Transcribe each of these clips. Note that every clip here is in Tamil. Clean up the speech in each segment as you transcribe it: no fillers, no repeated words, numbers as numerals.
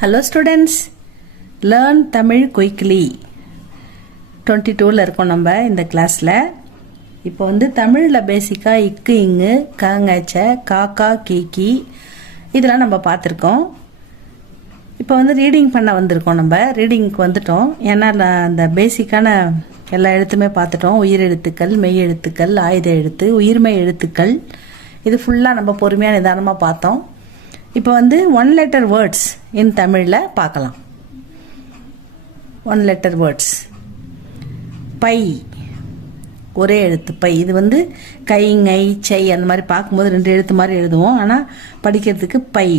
Hello students, learn Tamil quickly. 22ல இருக்கோம் நம்ம இந்த கிளாஸ்ல. இப்போ வந்து தமிழ்ல பேசிக்கா இக்கு இங்கு கங்கச்ச காக்கா கீக்கி இதெல்லாம் நம்ம பார்த்திருக்கோம். இப்போ வந்து ரீடிங் பண்ண வந்திருக்கோம். நம்ம ரீடிங்க்கு வந்துட்டோம். ஏன்னா அந்த பேசிக்கான எல்லா எழுத்துமே பார்த்துட்டோம். உயிர் எழுத்துக்கள், மெய் எழுத்துக்கள், ஆயுத எழுத்து, உயிர்மெய் எழுத்துக்கள் இது ஃபுல்லாக நம்ம பொறுமையாக நிதானமாக பார்த்தோம். இப்போ வந்து ஒன் லெட்டர் வேர்ட்ஸ் இன் தமிழில் பார்க்கலாம். One letter words. பை, ஒரே எழுத்து பை. இது வந்து கை, ngை, சை அந்த மாதிரி பார்க்கும்போது ரெண்டு எழுத்து மாதிரி எழுதுவோம். ஆனால் படிக்கிறதுக்கு பை.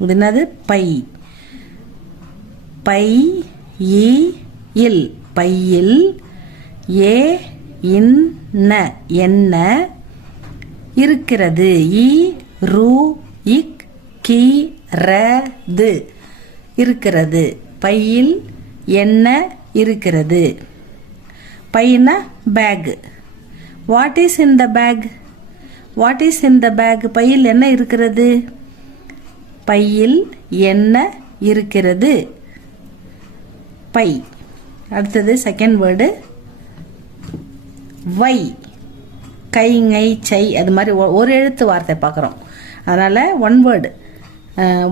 இது என்னது? பை. பை இ இல், பையில். ஏ இன்ன, என்ன. இருக்கிறது. இ ரு இக் கி றது, இருக்கிறது. பையில் என்ன இருக்கிறது? பைனா bag. What is in the bag? What is in the bag? பையில் என்ன இருக்கிறது? பையில் என்ன இருக்கிறது? பை. அடுத்தது செகண்ட் வேர்டு வை. கை, ngை, சை அது மாதிரி ஒரு எழுத்து வார்த்தை பார்க்குறோம். அதனால one word,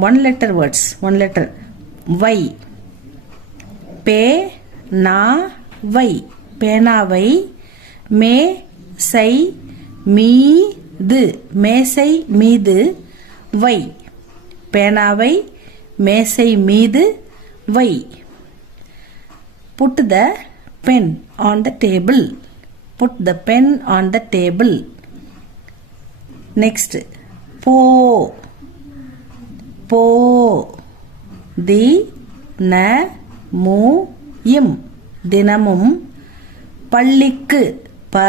one letter words. One letter வை. பே நா வை, பேனாவை. மே சை மீது, மேசை மீது. வை, பேனாவை மேசை மீது வை. Put the pen on the table. Put the pen on the table. Next, போ. போ. தி ந மு இம், தினமும். பள்ளிக்கு. ப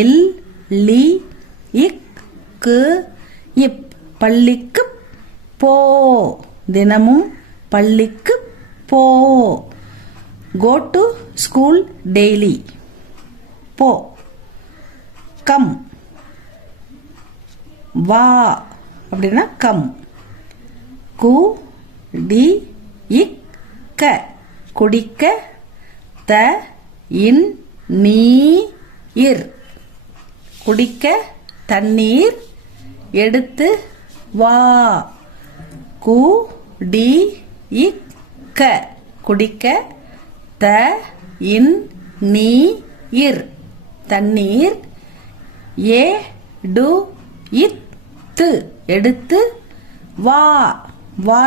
இல் லி இக் கு இப், பள்ளிக்கு போ. தினமும் பள்ளிக்கு போ. Go to school daily. போ. கம். வா அப்படின்னா கம். கு டி இக் க, குடிக்க. த இன் நீர், குடிக்க தண்ணீர். எடுத்து வா. கு டி இக் க, குடிக்க. த இன் நீர், தண்ணீர். ஏ டு இத்து, எடுத்து வா. வா